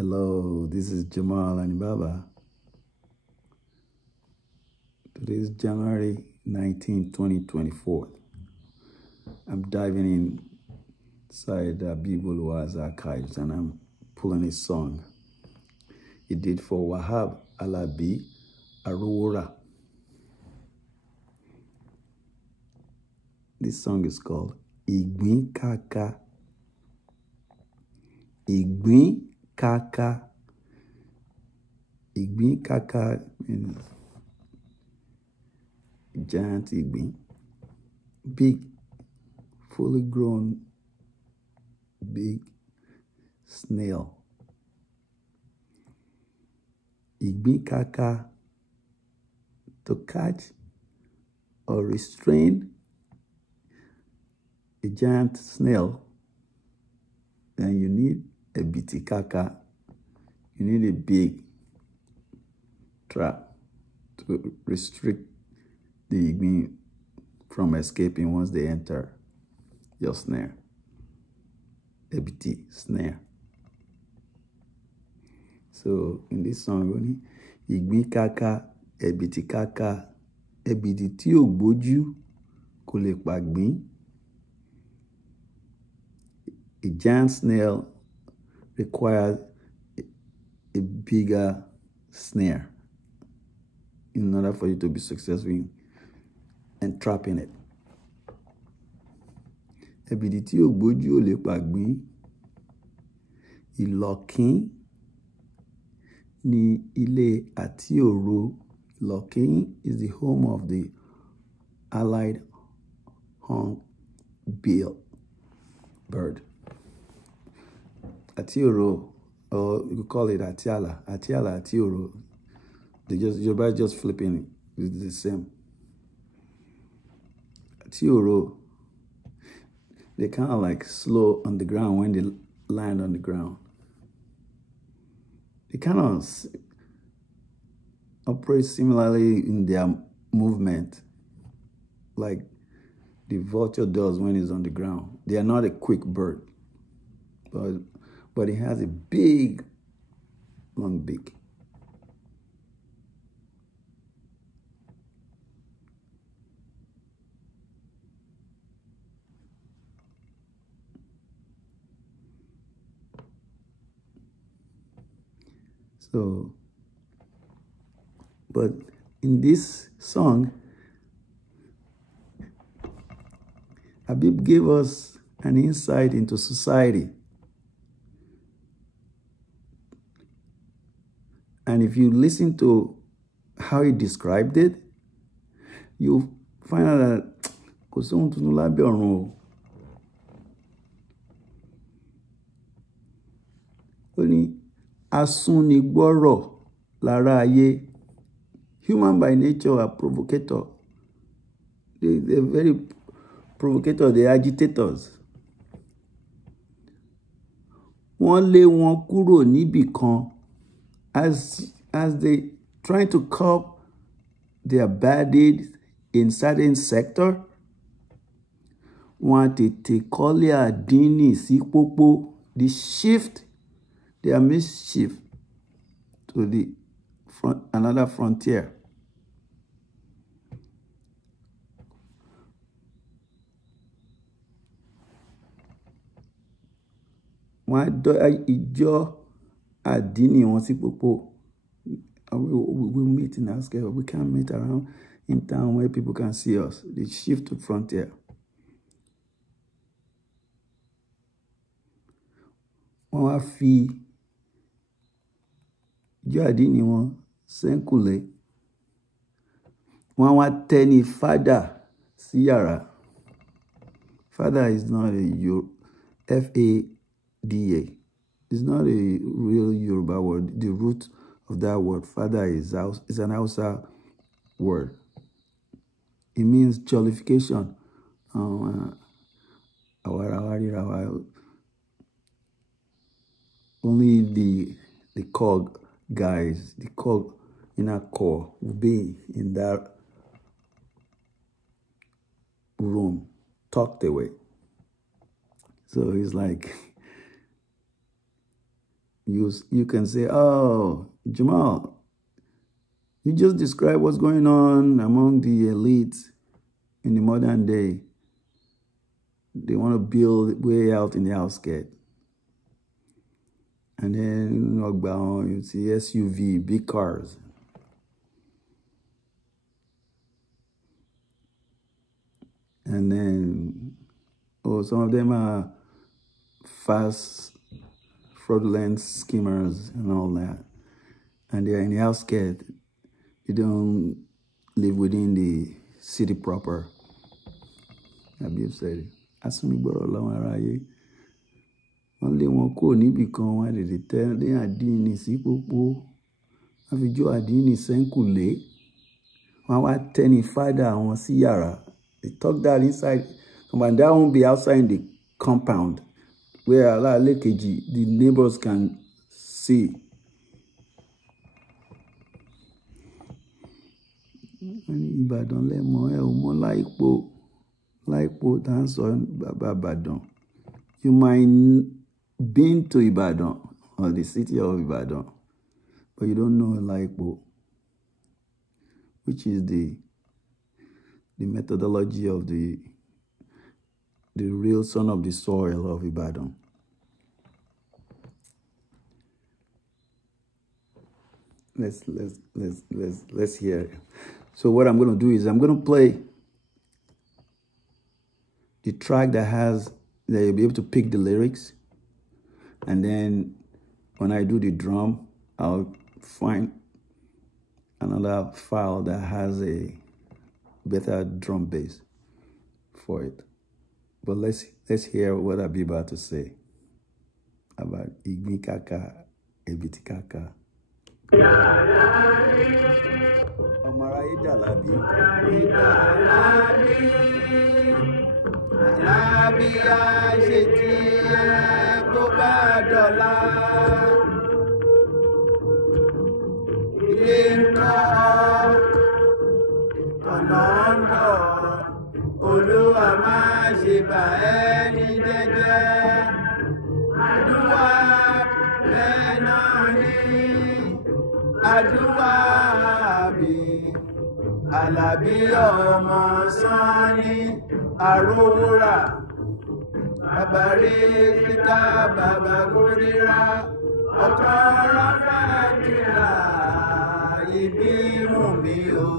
Hello, this is Jammal and Baba. Today is January 19, 2024. I'm diving inside Abibu Oluwa's archives and I'm pulling a song he did for Wahabi Alabi Arowora. This song is called Igbin Kaka. Igbin Kaka. Igbin Kaka means giant Igbin. Big, fully grown, big snail. Igbin Kaka, to catch or restrain a giant snail, then you need Ẹbiti Kaka. You need a big trap to restrict the Igbin from escaping once they enter your snare. Ẹbiti, snare. So in this song, Igbin Kaka, Ẹbiti Kaka, Ẹbiti tí ò gboju kò lè pàgbín. A giant snail requires a bigger snare in order for you to be successful in entrapping it. Ẹbiti tí ò gboju ò lè pàgbín. Ìlọ̀kín ni ilé àti òro. Ìlọ̀kín is the home of the allied hornbill bird. Atioro, or you could call it Atiala. Atiala, Atioro. You're just flipping it. It's the same. Atioro, they kind of like slow on the ground when they land on the ground. They kind of operate similarly in their movement, like the vulture does when it's on the ground. They are not a quick bird, but it has a big, long beak. So, but in this song, Habib gave us an insight into society. And if you listen to how he described it, you'll find out that kò sóhun tuntun lábẹ́ ọ̀run o. Ó ní Asunigbọrọ lara. Human by nature are provocator. They're very provocator, they're agitators. Wọ́n lé wọn kúrò nibikan. As they trying to curb their bad deeds in certain sector, wọ́n tete kọ́lé adinni sí popo. They shift their mischief to the another frontier. Wọ́n dọ́ ìjọ adinni wọn sí popo. We meet in our scale. We can't meet around in town where people can see us. They shift to frontier. Wọ́n wá fi ìjọ adinni wọn ẹnkule. Wọ́n wá ẹni-fada sí iyara. Fada is not a F-A-D-A. It's not a real Yoruba word. The root of that word, fada, is an Hausa word. It means jollification. Only the core guys, the core inner core will be in that room, tucked away. So it's like you can say, oh, Jammal, you just described what's going on among the elites in the modern day. They want to build way out in the outskirts. And then you see SUV, big cars. And then, some of them are fast, fraudulent schemers and all that. And they're in the outskirts. They don't live within the city proper. Abibu said, Asunigbọrọ Ọmọ-Araye. Wọ́n lé wọn kúrò nibikan, wọ́n lè tẹ́ adinni sí popo. Wọ́n fi jó adinni ẹnkule. Wọ́n wá ẹni-fada wọn sí iyara. They talk that inside, but that won't be outside the compound where the neighbors can see. Ìbàdàn lẹ́mọ̀ ẹ ò mọ̀ láìpò tá ń sọ bàbá Ìbàdàn. You might been to Ibadan or the city of Ibadan, but you don't know Laipo, which is the methodology of the real son of the soil of Ibadan. Let's hear it. So what I'm going to do is I'm going to play the track that you'll be able to pick the lyrics, and then when I do the drum, I'll find another file that has a better drum bass for it. But let's hear what Abibu had to say about Igbin Kaka, Ẹbiti Kaka. Ọmọ-Araye da Alabi. Alabi ṣe tirẹ bó bá dọ̀la. Ilé ńkọ́, ọ̀nà ńlọ. Olúwa má ṣe bà ẹni jẹ́jẹ́. Abdu-Wahab bẹ́ẹ̀ náà ni. Abdu-Wahabi Alabi ọmọ Sanni Arowora. Baba-Risika Baba-Kudira. Ọkọ Rafatullahi Ibiwunmi o.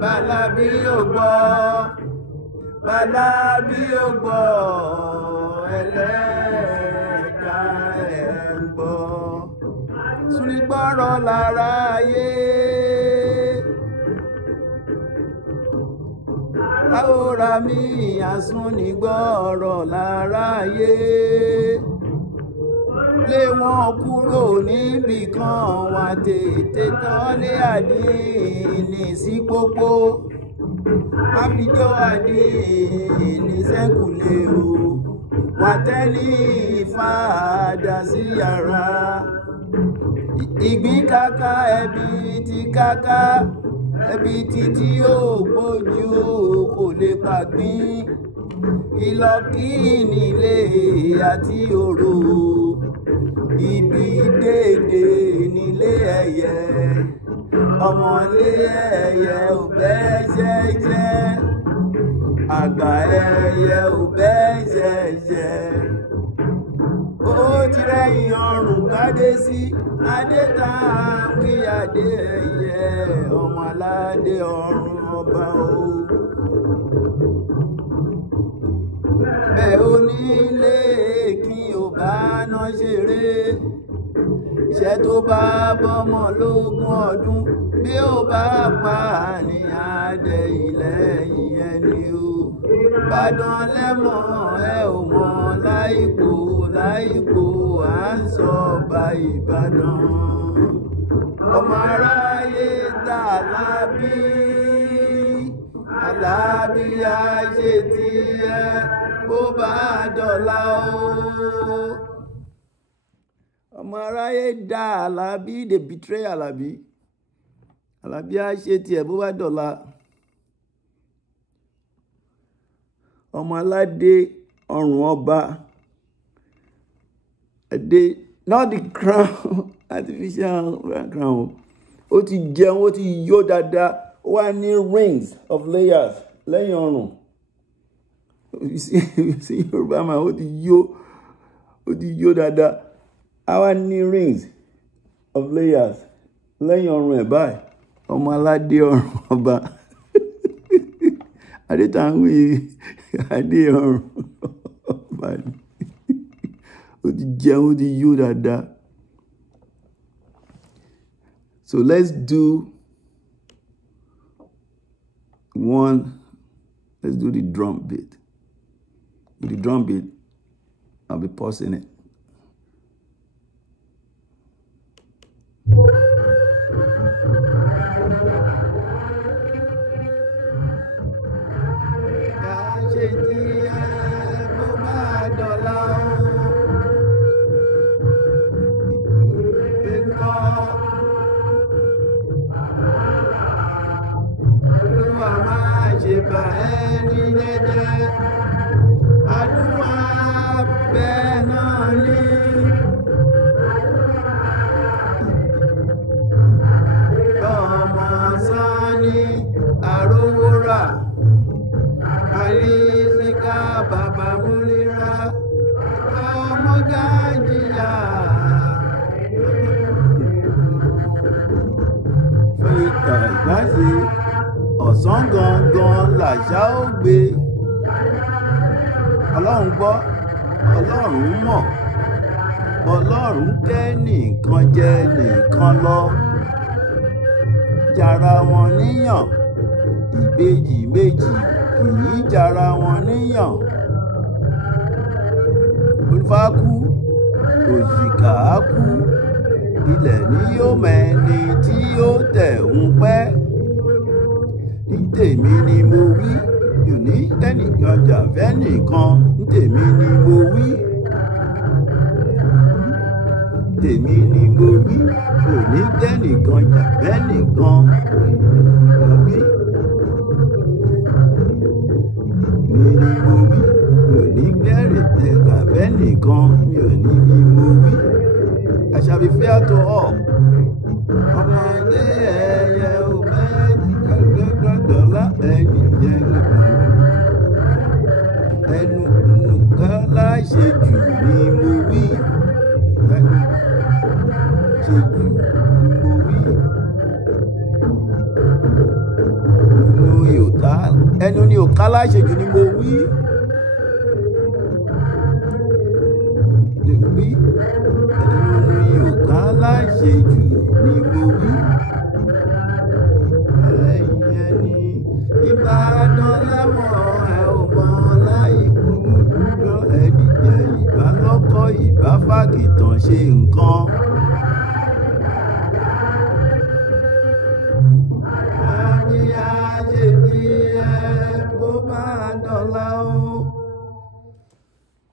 Baalaa bí ó gbọ́. Baalaa bí ó gbọ́. Ẹlẹda ngbọ. Asunigbọrọ lara ayé. Àwòrán mi Asunigbọrọ lara ayé. Lé wọn kúrò nibikan, wá tete tọ́lé adinni sí popo. Wọ́n fi jó adinni ẹnkule o. Wọ́n ẹni-fada sí iyara. Igbin Kaka Ẹbiti Kaka. Ẹbiti tí yóò gboju kò lè pàgbín. Ìlọ̀kìn nílé àti òrò. Ibi dédé nílé ẹyẹ. Ọmọlé ẹyẹ ò bẹ́ṣẹ́ jẹ́. Àgbà ẹyẹ ò bẹ́ṣẹ́ jẹ́. Ó tirẹ ọrùn kádé sí. Adé tá a wí adé ẹyẹ. Ọmọ-alade ọ̀run ọba o. Bẹ́ẹ̀ onile-ikin ò bá ná ṣeré. Iṣẹ́ tó bá bọ́mọ lógún ọdún, bí ó bá pa ní adé ìlẹ́yìn ẹni o. Ìbàdàn lẹ́mọ̀ ẹ ò mọ̀ láìpò à ń sọ ọba Ìbàdàn. Ọmọ-Araye da Alabi. Alabi ṣe tirẹ bó bá dọ̀la o. Ọmọ-Araye da Alabi, they betray Alabi. Alabi ṣe tirẹ bó bá dọ̀la. Ọmọ-alade ọrùn ọba. Not the crown, artificial crown. Ó ti jẹun, ó ti yó dáadáa. Ó wá ní rings of layers lẹ́yìn ọrùn. You see Yorùbá man, ó ti yó dáadáa. Ó wá ní rings of layers lẹ́yìn ọrùn ẹ̀ báyìí. Ọmọ-alade ọrùn ọba. Adétàwí adé ọrùn ọba ni. Ó ti jẹun, ó ti yó dáadáa. So let's do the drum beat. With the drum beat, I'll be pausing it. Ọmọ Sanni Arowora, Baba-Risika, Baba-Kudira, Ọmọ-Gàjíyà. Fún ìtàn ìgbàsí, ọ̀sán gangan làṣà ó gbé. Ọlọ́run gbọ́, Ọlọ́run mọ̀, Ọlọ́run kẹ́ nìkan jẹ nìkan lọ. Jara wọn níyàn, ìbejì méjì kì í jara wọn níyàn. Olúfà kú, òṣìkà á kú, ilẹ̀ ni yóò mẹ́ni tí ó tẹ̀ ń pẹ́. Ní tèmi ni mo wí, yóò ní tẹ́nìkan jà fẹ́nìkan. Ní tèmi ni mo wí, tèmi ni mo wí, yóò ní tẹ́nìkan jà fẹ́nìkan. Tàbí mi ni mo wí, mi ò ní gbẹ́rẹ̀ tẹ̀gbà fẹ́nìkan. Mi ò ní ni mo wí. I shall be fair to all. Ọmọdé ẹyẹ ò mẹ́jì gbọ́dọ̀lá ẹni jẹ́ ẹnu nǹkan láṣejù ni mo wí. Ẹnu ṣejù ni mo wí. Ẹnu ni ò ká láṣejù ni mo wí. Ẹnu ni ò ká láṣejù ni mo wí. Ẹni Ìbàdàn lẹ́wọ̀n ẹ ò mọ láì kúrú ẹ̀dìyẹ ìbá lọ́kọ́ ìbá fàkìtàn ṣe nǹkan.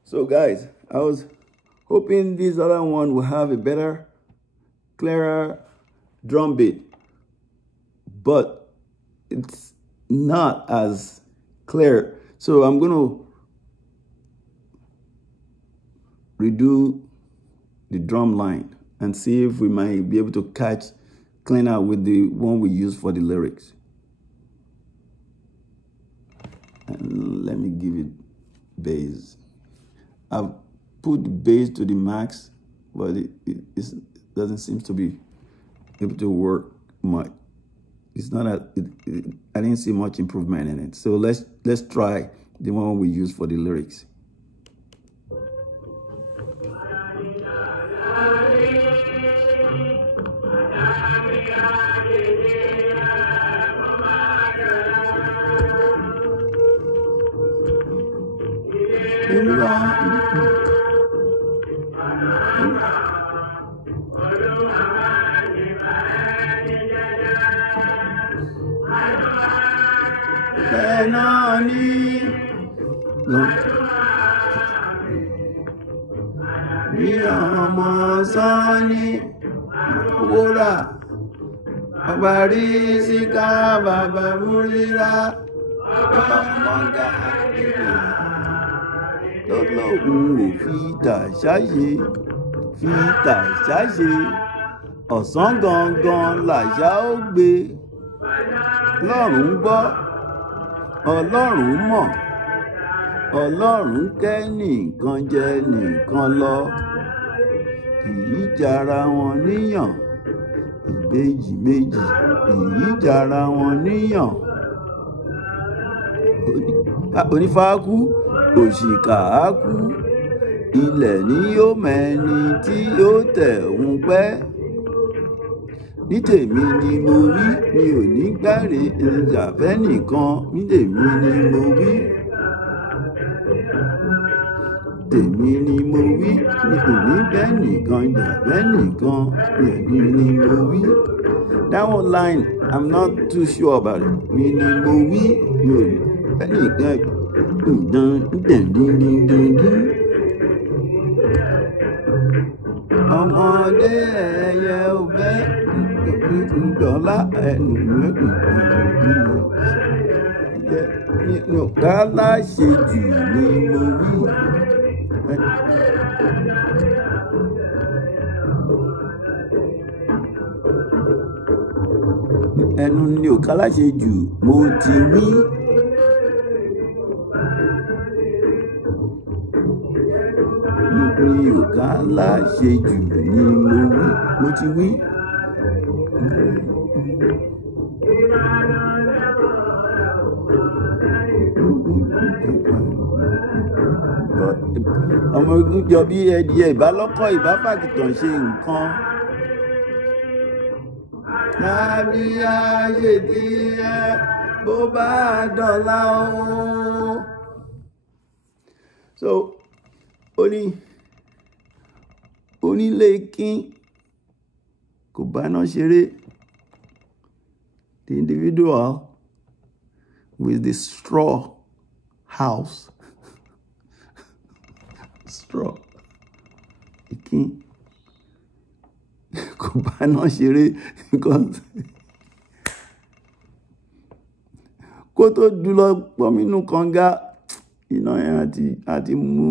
So guys, I was hoping this other one will have a better, clearer drum beat, but it's not as clear. So I'm going to redo the drum line and see if we might be able to catch cleaner with the one we use for the lyrics. And let me give it bass. I've put the bass to the max, but it doesn't seem to be able to work much. It's not I didn't see much improvement in it. So let's try the one we use for the lyrics. Ọmọ Sanni Arowora, Baba-Risika, Baba-Kudira, Ọmọ-Gàjíyà. lọ́lọ́run ò fi tàṣà ṣe, fi tàṣà ṣe. Ọ̀sán gangan làṣà ó gbé. Ọlọ́run gbọ́, Ọlọ́run mọ̀, Ọlọ́run kẹ́ nìkan jẹ nìkan lọ. Kì í jara wọn níyàn, ìbejì méjì kì í jara wọn níyàn. Onífá kú, òṣìkà á kú, ilẹ̀ ni yóò mẹ́ni tí yóò tẹ̀ ń pẹ́. Ní tèmi ni mo wí, mi ò ní gbáre ìjàfẹ́ nìkan. Ní tèmi ni mo wí, tèmi ni mo wí, mi ò ní bẹ́ nìkan jàfẹ́ nìkan. Tèmi ni mo wí. That one line, I'm not too sure about it. Mi ni mo wí, mi ò ní bẹ́ nìkan. Ọmọdé ẹyẹ ọbẹ̀ ìdọ̀lá ẹnu kálá ṣe jù ní mo wí. Ẹnu ni ò kálá ṣe jù, mo ti wí. Mi ò kálá ṣe jù ní mo ti wí. Ọmọ ogun jọ bí ẹdìyẹ ìbálọ́kọ̀ ìbáfàkìtàn ṣe nǹkan. Lábíyá ṣèdí ẹ bó bá dọ̀la o. So, onile-ikin kò bá náà ṣeré. The individual with the straw house, straw ikin kò bá náà ṣeré because kó tó dúró pọ́nmínú kànga iná yẹn àti mú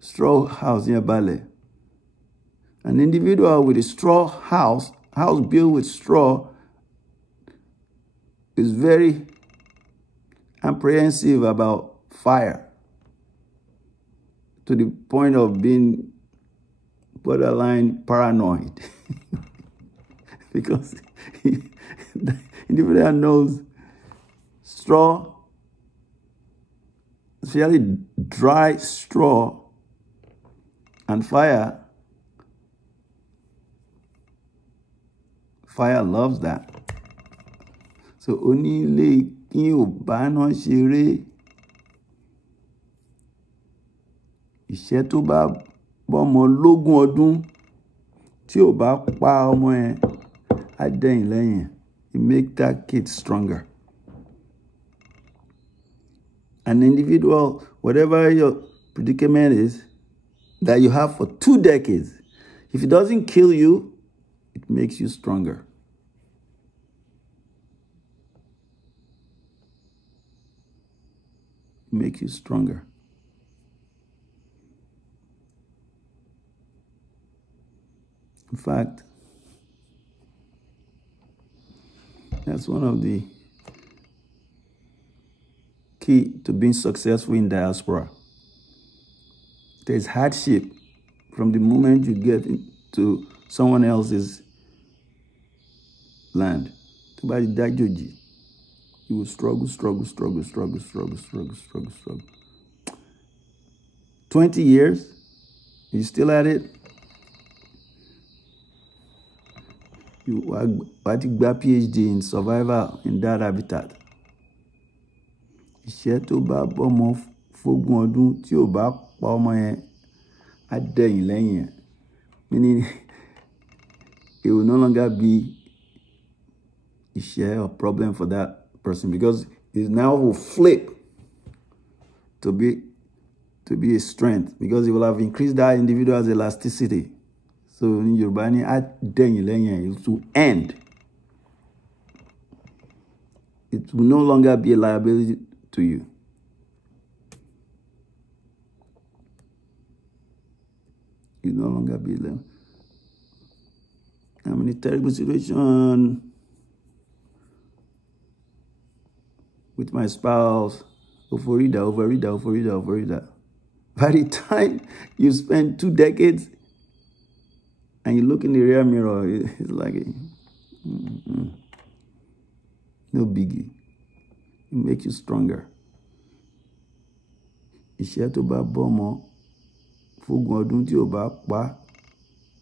straw house yẹn balẹ̀. An individual with a straw house built with straw, is very apprehensive about fire to the point of being borderline paranoid because the individual knows straw, especially dry straw, and fire loves that. So onile-ikin ò bá náà ṣeré. Ìṣẹ́ tó bá bọ́mọ lógún ọdún tí ò bá pa ọmọ yẹn á dẹ̀yìn lẹ́yìn. It make that kid stronger. An individual, whatever your predicament is, that you have for 2 decades, if it doesn't kill you, it makes you stronger. Make you stronger. In fact, that's one of the key to being successful in diaspora. There's hardship from the moment you get into someone else's land. To buy that joji, you will struggle. 20 years, you still at it? You are got PhD in survival in that habitat. Iṣẹ́ tó bá bọ́mọ fógún ọdún tí ò bá pa ọmọ yẹn á dẹ̀yìn lẹ́yìn yẹn. Meaning, it will no longer be a problem for that person because it now will flip to be a strength because it will have increased that individual's elasticity. So in Yoruba ni á dẹ̀yìn lẹ́yìn it will end. It will no longer be a liability to you. You no longer be alone. I'm in a terrible situation with my spouse. Overreader. By the time you spend 2 decades and you look in the rear mirror, it's like no biggie. It makes you stronger. Iṣẹ́ tó bá bọ́mọ fógun ọdún tí ò bá pa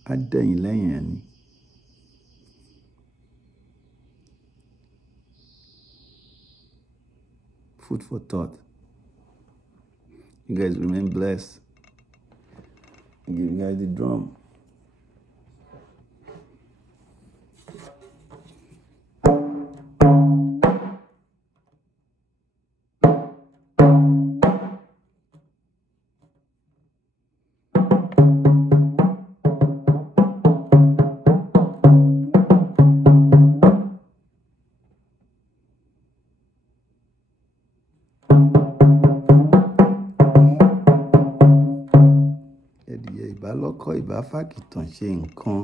á dẹ̀yìn lẹ́yìn ẹni. Food for thought. You guys remain blessed. I give you guys the drum. Ìbálọ́kọ̀ ìbáfàkìtàn ṣe nǹkan.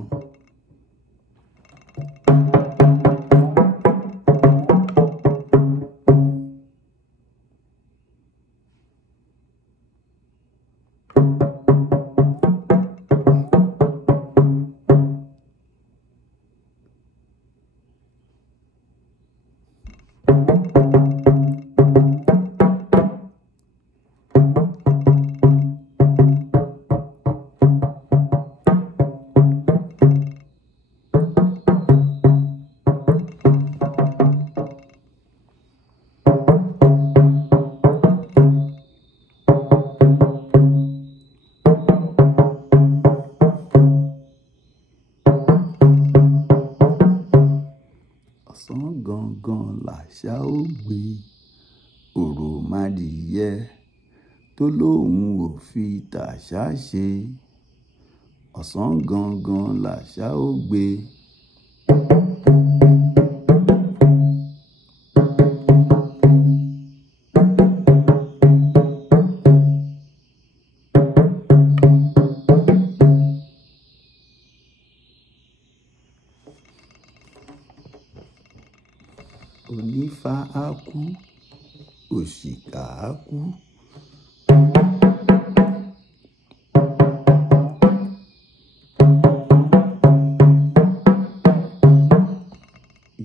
Gangan làṣà ó gbé òròmọdìyẹ tó lóun ò fi tàṣà ṣe. Ọ̀sán gangan làṣà ó gbé. Onífá á kú, òṣìkà á kú.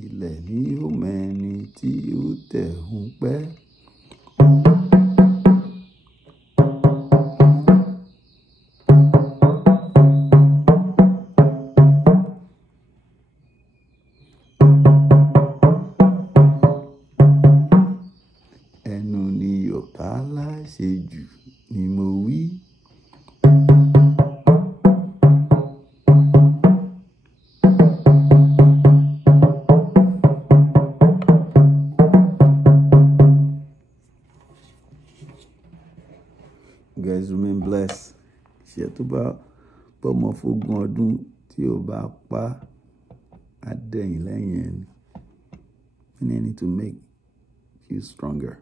Ilẹ̀ ni ó mẹ́ni tí ó tẹ̀hún pẹ́. Ẹnu ni ọ̀ká láṣejù ni mo wí. You guys remain blessed. Iṣẹ́ tó bá bọ́mọ fógun ọdún tí ò bá pa á dẹ̀yìn lẹ́yìn ẹni. And they need to make you stronger.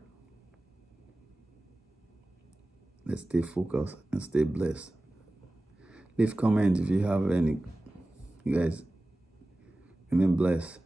Let's stay focused and stay blessed. Leave comments if you have any. You guys remain blessed.